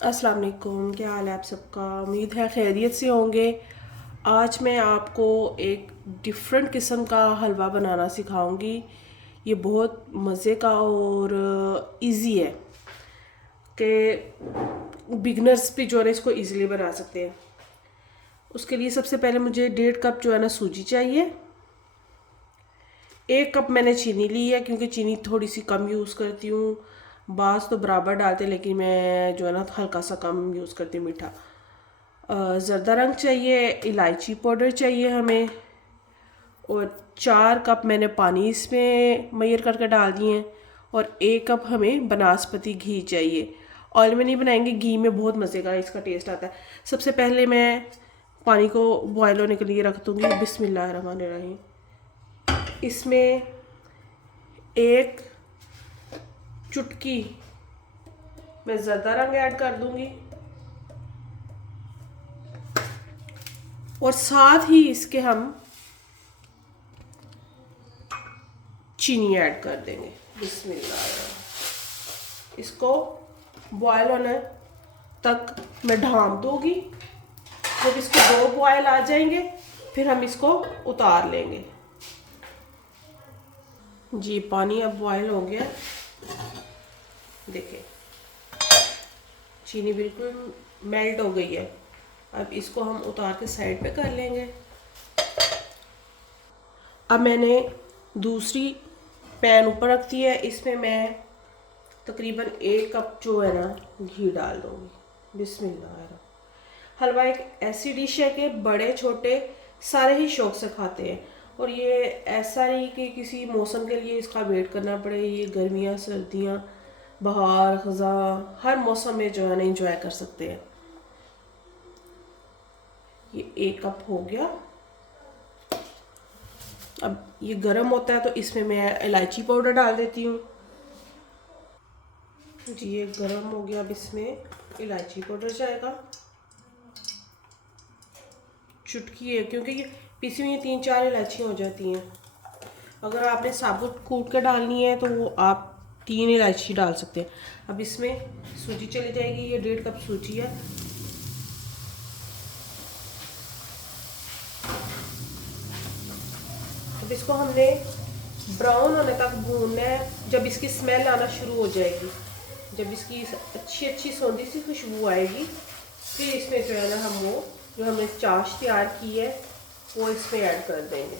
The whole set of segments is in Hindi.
अस्सलाम वालेकुम, क्या हाल है आप सबका। उम्मीद है खैरियत से होंगे। आज मैं आपको एक डिफरेंट किस्म का हलवा बनाना सिखाऊंगी। ये बहुत मज़े का और इजी है कि बिगनर्स भी जो है ना इसको इजीली बना सकते हैं। उसके लिए सबसे पहले मुझे 1.5 कप जो है ना सूजी चाहिए। 1 कप मैंने चीनी ली है क्योंकि चीनी थोड़ी सी कम यूज़ करती हूँ। बास तो बराबर डालते हैं लेकिन मैं जो है ना हल्का सा कम यूज़ करती हूँ मीठा। ज़रदा रंग चाहिए, इलायची पाउडर चाहिए हमें, और 4 कप मैंने पानी इसमें मैयर करके डाल दिए हैं, और 1 कप हमें बनास्पति घी चाहिए। ऑयल में नहीं बनाएंगे, घी में बहुत मज़े का इसका टेस्ट आता है। सबसे पहले मैं पानी को बॉयल होने के लिए रख दूँगी। बिस्मिल्लाहिर्रहमानिर्रहीम। इसमें एक चुटकी मैं ज़रदा रंग ऐड कर दूँगी, और साथ ही इसके हम चीनी ऐड कर देंगे। बिस्मिल्लाह। इसको बॉयल होने तक मैं ढाँप दूँगी। जब इसके 2 बॉयल आ जाएंगे फिर हम इसको उतार लेंगे। जी, पानी अब बॉयल हो गया। देखिए चीनी बिल्कुल मेल्ट हो गई है। अब इसको हम उतार के साइड पे कर लेंगे। अब मैंने दूसरी पैन ऊपर रख दी है। इसमें मैं तकरीबन 1 कप जो है ना घी डाल दूँगी। बिस्मिल्लाह। हलवा एक ऐसी डिश है कि बड़े छोटे सारे ही शौक से खाते हैं, और ये ऐसा नहीं कि किसी मौसम के लिए इसका वेट करना पड़े। ये गर्मियाँ, सर्दियाँ, बहार, ख़ज़ां, हर मौसम में जो है ना इंजॉय कर सकते हैं। ये 1 कप हो गया। अब ये गर्म होता है तो इसमें मैं इलायची पाउडर डाल देती हूँ। जी, ये गर्म हो गया। अब इसमें इलायची पाउडर जाएगा, चुटकी है, क्योंकि ये पिसी हुई 3-4 इलायचियाँ हो जाती हैं। अगर आपने साबुत कूट के डालनी है तो वो आप 3 इलायची डाल सकते हैं। अब इसमें सूजी चली जाएगी। ये 1.5 कप सूजी है। अब इसको हमने ब्राउन होने तक भूनना है। जब इसकी स्मेल आना शुरू हो जाएगी, जब इसकी अच्छी सौंधी सी खुशबू आएगी, फिर इसमें जो है ना हम वो जो हमने चाश तैयार की है वो इसमें ऐड कर देंगे।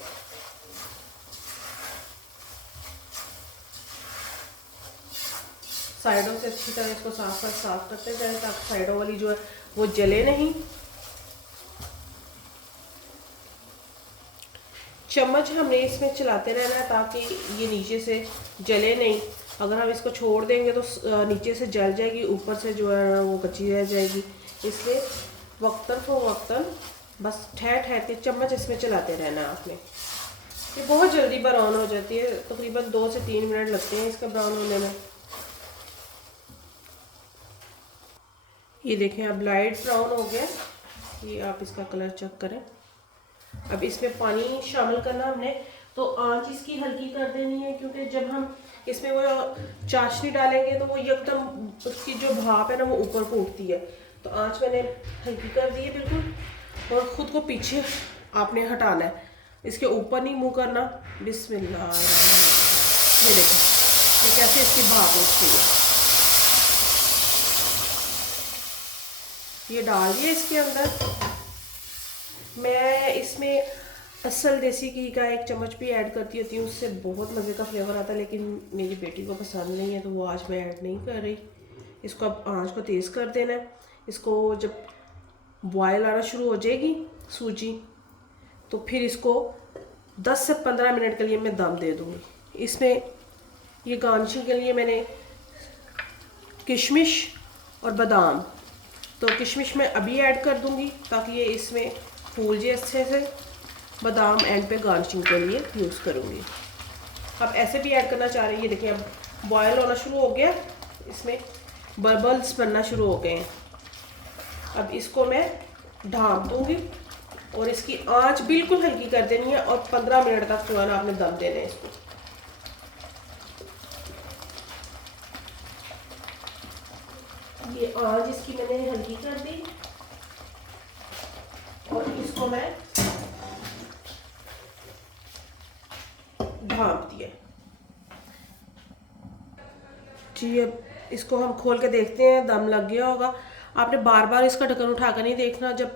साइडों से अच्छी तरह इसको साफ करते जाए ताकि साइडों वाली जो है वो जले नहीं। चम्मच हमने इसमें चलाते रहना है ताकि ये नीचे से जले नहीं। अगर हम इसको छोड़ देंगे तो नीचे से जल जाएगी, ऊपर से जो है वो कच्ची रह जाएगी। इसलिए वक्तन बस ठहर ठहर के चम्मच इसमें चलाते रहना है आपने। ये बहुत जल्दी ब्राउन हो जाती है, तकरीबन 2 से 3 मिनट लगते हैं इसका ब्राउन होने में। ये देखें अब लाइट ब्राउन हो गया। ये आप इसका कलर चेक करें। अब इसमें पानी शामिल करना हमने, तो आंच इसकी हल्की कर देनी है, क्योंकि जब हम इसमें वो चाशनी डालेंगे तो वो एकदम उसकी जो भाप है ना वो ऊपर को उठती है। तो आंच मैंने हल्की कर दी है बिल्कुल, और ख़ुद को पीछे आपने हटाना है, इसके ऊपर नहीं मुँह करना। बिस्मिल्लाह। ये देखो ये कैसे इसकी भाप उठती है। ये डाल दिया इसके अंदर। मैं इसमें असल देसी घी का 1 चम्मच भी ऐड करती होती हूँ, उससे बहुत मज़े का फ्लेवर आता है, लेकिन मेरी बेटी को पसंद नहीं है तो वो आज मैं ऐड नहीं कर रही। इसको अब आंच को तेज़ कर देना है। इसको जब बॉयल आना शुरू हो जाएगी सूजी, तो फिर इसको 10 से 15 मिनट के लिए मैं दम दे दूँगी। इसमें ये गार्निशिंग के लिए मैंने किशमिश और बादाम, तो किशमिश मैं अभी ऐड कर दूँगी ताकि ये इसमें फूल जाए अच्छे से। बादाम एंड पे गार्निशिंग के लिए यूज़ करूँगी। आप ऐसे भी ऐड करना चाह रही हैं। ये देखिए अब बॉयल होना शुरू हो गया, इसमें बबल्स बनना शुरू हो गए हैं। अब इसको मैं ढाँप दूँगी और इसकी आंच बिल्कुल हल्की कर देनी है, और 15 मिनट तक जो है ना आपने दम देना है इसको। ये आंच इसकी मैंने हल्की कर दी और इसको मैं ढाँप दिया जी। अब इसको हम खोल के देखते हैं, दम लग गया होगा। आपने बार बार इसका ढक्कन उठा कर नहीं देखना, जब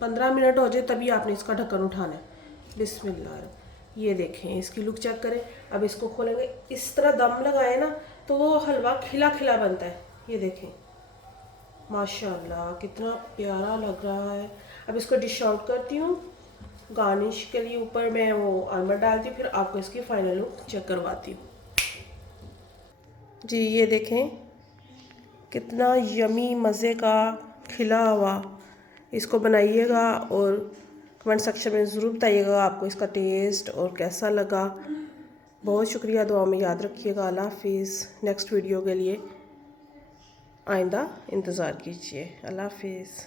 15 मिनट हो जाए तभी आपने इसका ढक्कन उठाना है। बिस्मिल्लाह। ये देखें, इसकी लुक चेक करें। अब इसको खोलेंगे, इस तरह दम लगाए ना तो वो हलवा खिला खिला बनता है। ये देखें माशाल्लाह कितना प्यारा लग रहा है। अब इसको डिश आउट करती हूँ। गार्निश के लिए ऊपर मैं वो आलमंड डालती हूँ, फिर आपको इसकी फाइनल लुक चेक करवाती हूँ जी। ये देखें कितना यमी मज़े का खिला हुआ। इसको बनाइएगा और कमेंट सेक्शन में ज़रूर बताइएगा आपको इसका टेस्ट और कैसा लगा। बहुत शुक्रिया, दुआ में याद रखिएगा। अल्लाह हाफिज़। नेक्स्ट वीडियो के लिए आइंदा इंतज़ार कीजिए। अल्लाह हाफिज़।